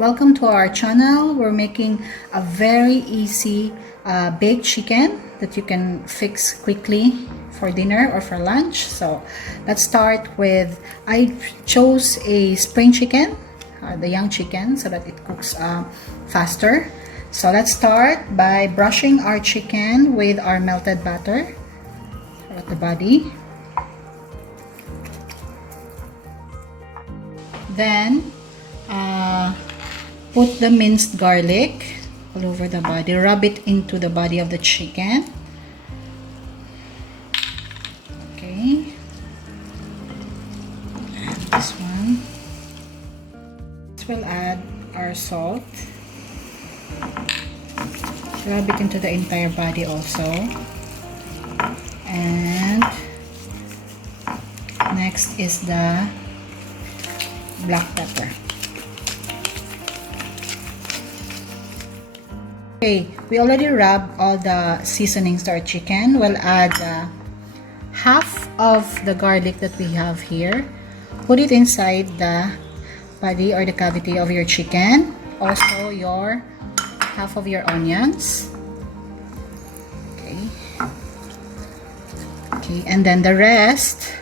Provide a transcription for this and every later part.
Welcome to our channel. We're making a very easy baked chicken that you can fix quickly for dinner or for lunch. So let's start with, I chose a spring chicken, the young chicken, so that it cooks faster. So let's start by brushing our chicken with our melted butter at the body. Then put the minced garlic all over the body. Rub it into the body of the chicken. Okay. And this one. This will add our salt. Rub it into the entire body also. And next is the black pepper. Okay, we already rubbed all the seasonings to our chicken. We'll add half of the garlic that we have here. Put it inside the body or the cavity of your chicken. Also your half of your onions. Okay, and then the rest,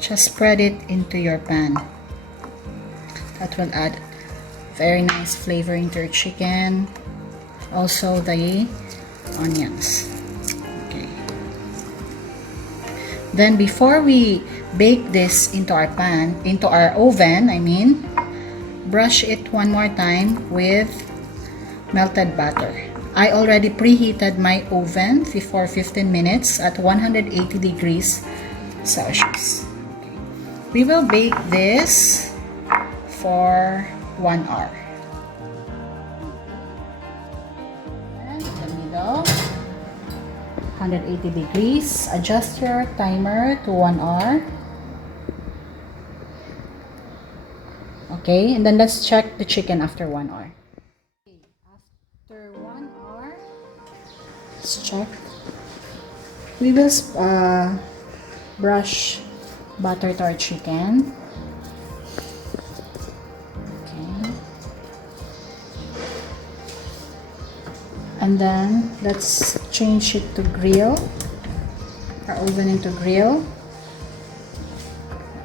just spread it into your pan. That will add very nice flavoring to your chicken. Also the onions. Okay. Then before we bake this into our pan, into our oven, brush it one more time with melted butter. I already preheated my oven for 15 minutes at 180 degrees Celsius. Okay. We will bake this for 1 hour. And in the middle, 180 degrees. Adjust your timer to 1 hour. Okay, and then let's check the chicken after 1 hour. Okay, after 1 hour, let's check. We will brush butter to our chicken. And then let's change it to grill, our oven into grill.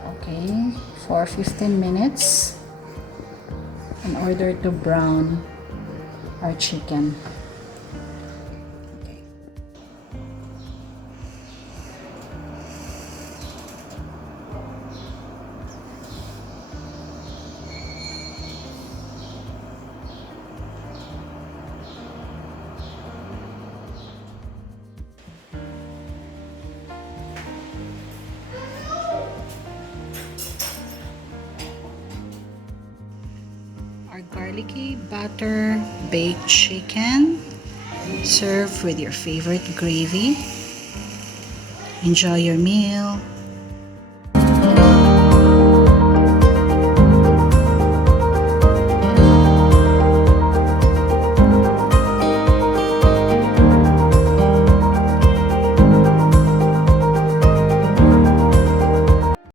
Okay, for 15 minutes in order to brown our chicken. Okay. Our garlicky butter baked chicken. Serve with your favorite gravy. Enjoy your meal.